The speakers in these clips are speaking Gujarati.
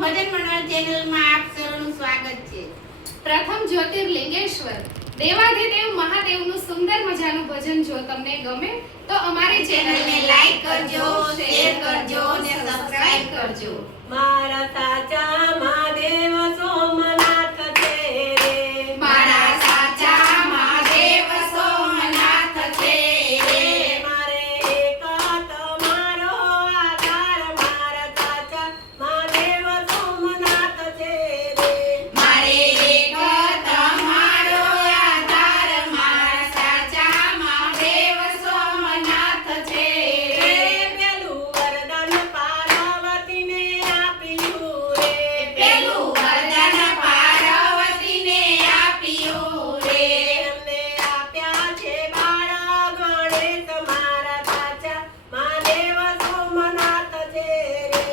ભજન મંડળ ચેનલમાં આપ સૌનું સ્વાગત છે। પ્રથમ જ્યોતિર્લિંગેશ્વર દેવાધિદેવ મહાદેવનું સુંદર મજાનું ભજન જો તમને ગમે તો અમારી ચેનલને લાઈક કરજો, શેર કરજો અને સબસ્ક્રાઇબ કરજો। મારા સાચા મહાદેવ સોમનાથ છે રે, મારા સાચા મહાદેવ સોમનાથ છે રે। મારે એક તમારો આધાર મારા સાચા મહાદેવ સોમનાથ છે રે, મારે એક તમારો આધાર મારા સાચા મહાદેવ સોમનાથ છે રે। પેલું વરદાન પાર્વતીને આપ્યું રે, પેલું વરદાન પાર્વતીને આપ્યું રે। એમને આપ્યા છે બાળ ગણેશ મારા સાચા મહાદેવ સોમનાથ છે રે,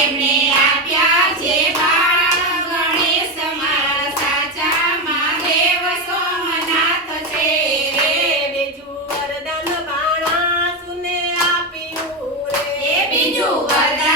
એમને આપ્યા છે બાળ ગણેશ મારા સાચા મહાદેવ સોમનાથ છે રે। બીજું વરદાન બાણાસુરને આપ્યું રે, એ બીજું વરદાન